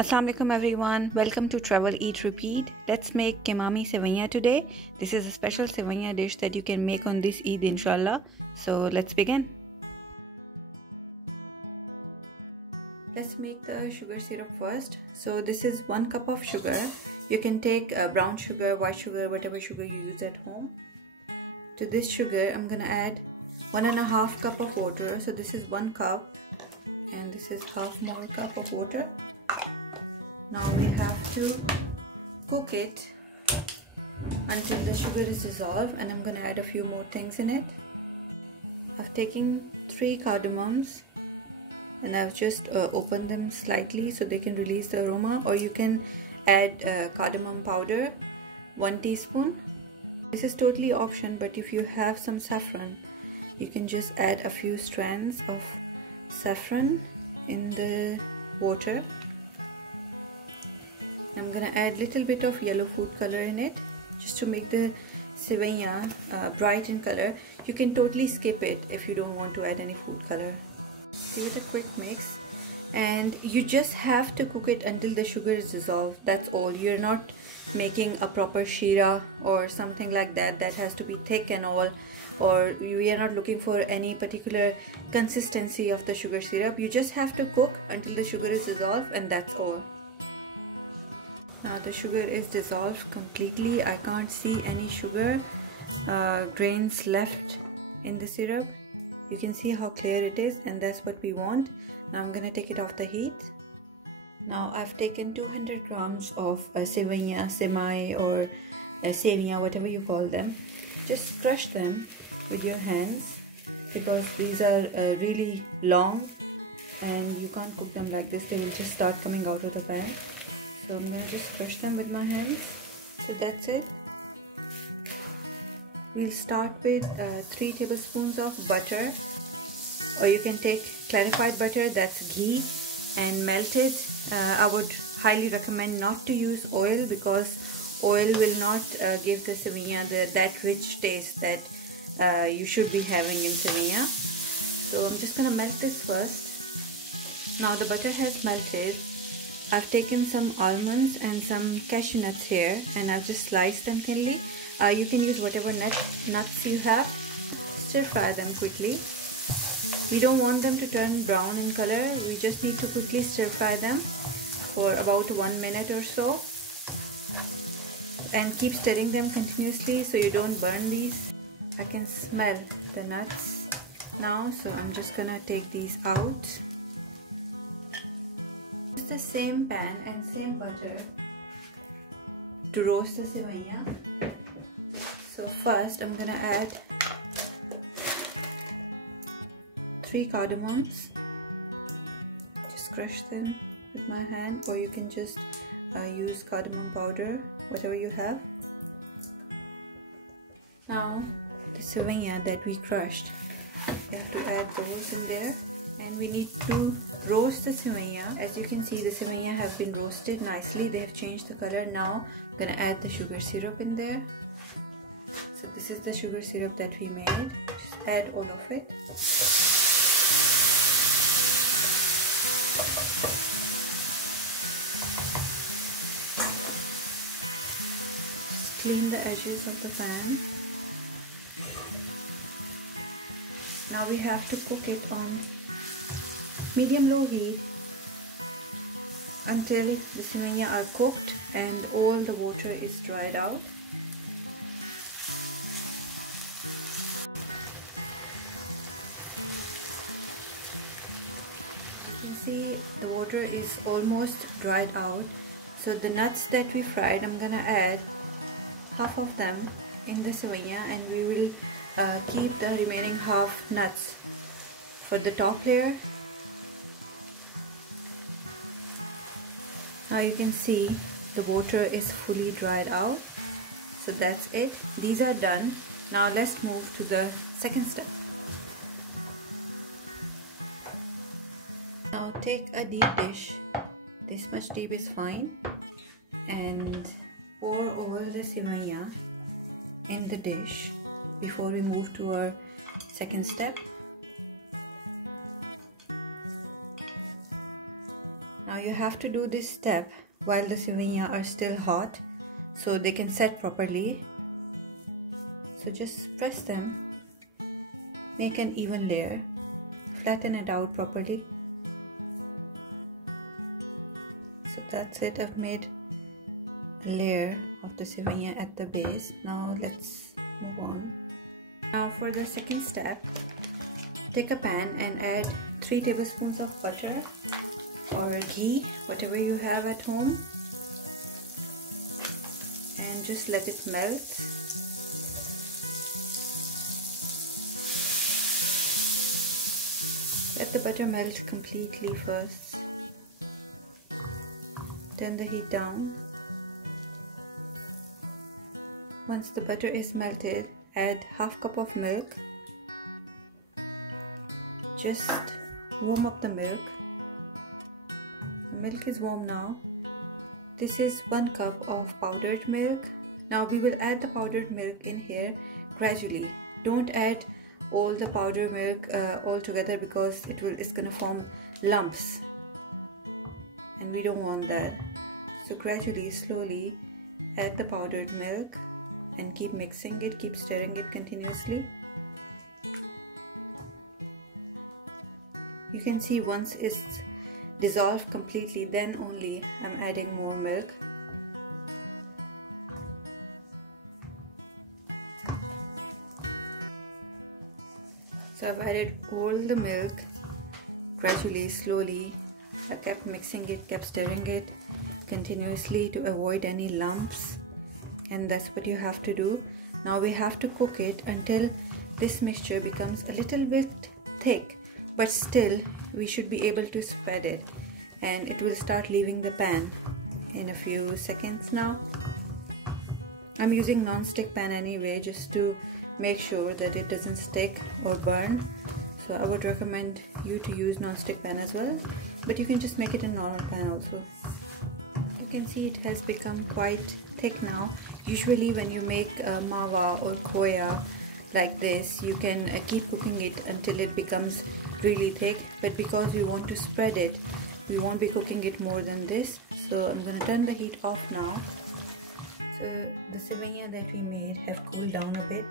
Assalamu alaikum everyone, welcome to Travel Eat Repeat. Let's make Kimami Seviyan today. This is a special sevainya dish that you can make on this Eid inshallah. So let's begin. Let's make the sugar syrup first. So this is 1 cup of sugar. You can take brown sugar, white sugar, whatever sugar you use at home. To this sugar I'm gonna add 1.5 cup of water. So this is 1 cup and this is half more cup of water. Now we have to cook it until the sugar is dissolved, and I'm gonna add a few more things in it. I've taken 3 cardamoms and I've just opened them slightly so they can release the aroma, or you can add cardamom powder, 1 teaspoon. This is totally optional, but if you have some saffron, you can just add a few strands of saffron in the water. I'm gonna add little bit of yellow food color in it just to make the sevainya bright in color. You can totally skip it if you don't want to add any food color. Give it a quick mix, and you just have to cook it until the sugar is dissolved. That's all. You're not making a proper shira or something like that that has to be thick and all, or we are not looking for any particular consistency of the sugar syrup. You just have to cook until the sugar is dissolved, and that's all. Now the sugar is dissolved completely. I can't see any sugar grains left in the syrup. You can see how clear it is, and that's what we want. Now I'm gonna take it off the heat. Now I've taken 200 grams of sevainya, semai, or sevainya, whatever you call them. Just crush them with your hands because these are really long and you can't cook them like this. They will just start coming out of the pan. So I'm going to just crush them with my hands. So that's it. We'll start with 3 tablespoons of butter, or you can take clarified butter, that's ghee, and melt it. I would highly recommend not to use oil because oil will not give the sevainya that rich taste that you should be having in sevainya. So I'm just going to melt this first. Now the butter has melted. I've taken some almonds and some cashew nuts here, and I've just sliced them thinly. You can use whatever nuts you have. Stir fry them quickly. We don't want them to turn brown in color. We just need to quickly stir fry them for about 1 minute or so. And keep stirring them continuously so you don't burn these. I can smell the nuts now, so I'm just gonna take these out. The same pan and same butter to roast the sevainya. So first I'm gonna add 3 cardamoms. Just crush them with my hand, or you can just use cardamom powder, whatever you have. Now the sevainya that we crushed, we have to add those in there. And we need to roast the sevainya. As you can see, the sevainya have been roasted nicely. They have changed the color. Now I'm gonna add the sugar syrup in there. So this is the sugar syrup that we made. Just add all of it. Just clean the edges of the pan. Now we have to cook it on medium-low heat until the sevainya are cooked and all the water is dried out. You can see the water is almost dried out. So the nuts that we fried, I'm gonna add half of them in the sevainya, and we will keep the remaining half nuts for the top layer. Now you can see the water is fully dried out. So that's it. These are done. Now let's move to the second step. Now take a deep dish. This much deep is fine. And pour all the sevainya in the dish before we move to our second step. Now you have to do this step while the sevainya are still hot so they can set properly. So just press them, make an even layer, flatten it out properly. So that's it, I've made a layer of the sevainya at the base. Now let's move on. Now for the second step, take a pan and add 3 tablespoons of butter or ghee, whatever you have at home, and just let it melt. Let the butter melt completely first. Turn the heat down. Once the butter is melted, add half cup of milk. Just warm up the milk. The milk is warm now. This is 1 cup of powdered milk. Now we will add the powdered milk in here gradually. Don't add all the powdered milk all together because it's gonna form lumps, and we don't want that. So gradually, slowly add the powdered milk and keep mixing it, keep stirring it continuously. You can see once it's dissolved completely, then only I'm adding more milk. So I've added all the milk gradually, slowly. I kept mixing it, kept stirring it continuously to avoid any lumps, and that's what you have to do. Now we have to cook it until this mixture becomes a little bit thick, but still we should be able to spread it, and it will start leaving the pan in a few seconds. Now I'm using non-stick pan anyway, just to make sure that it doesn't stick or burn. So I would recommend you to use non-stick pan as well, but you can just make it in normal pan also. You can see it has become quite thick now. Usually when you make mawa or khoya like this, you can keep cooking it until it becomes really thick, but because we want to spread it, we won't be cooking it more than this. So I'm going to turn the heat off now. So the sevainya that we made have cooled down a bit.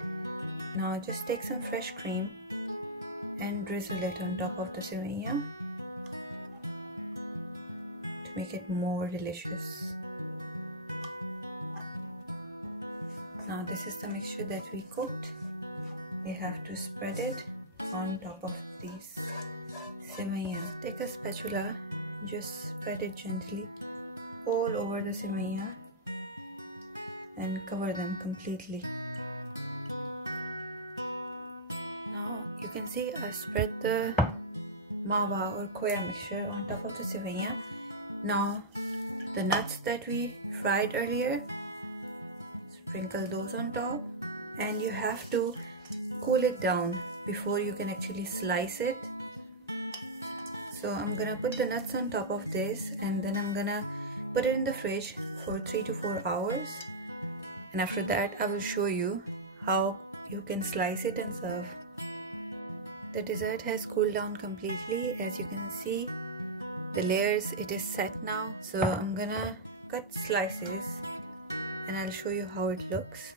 Now just take some fresh cream and drizzle it on top of the sevainya to make it more delicious. Now this is the mixture that we cooked. We have to spread it on top of these sevainya. Take a spatula, just spread it gently all over the sevainya and cover them completely. Now you can see I spread the mawa or khoya mixture on top of the sevainya. Now the nuts that we fried earlier, sprinkle those on top, and you have to cool it down before you can actually slice it. So I'm gonna put the nuts on top of this, and then I'm gonna put it in the fridge for 3 to 4 hours, and after that I will show you how you can slice it and serve. The dessert has cooled down completely. As you can see, the layers, it is set now. So I'm gonna cut slices and I'll show you how it looks.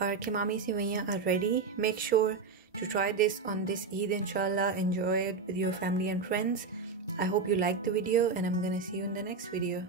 Our Kimami Sewai are ready. Make sure to try this on this Eid, inshallah. Enjoy it with your family and friends. I hope you liked the video, and I'm gonna see you in the next video.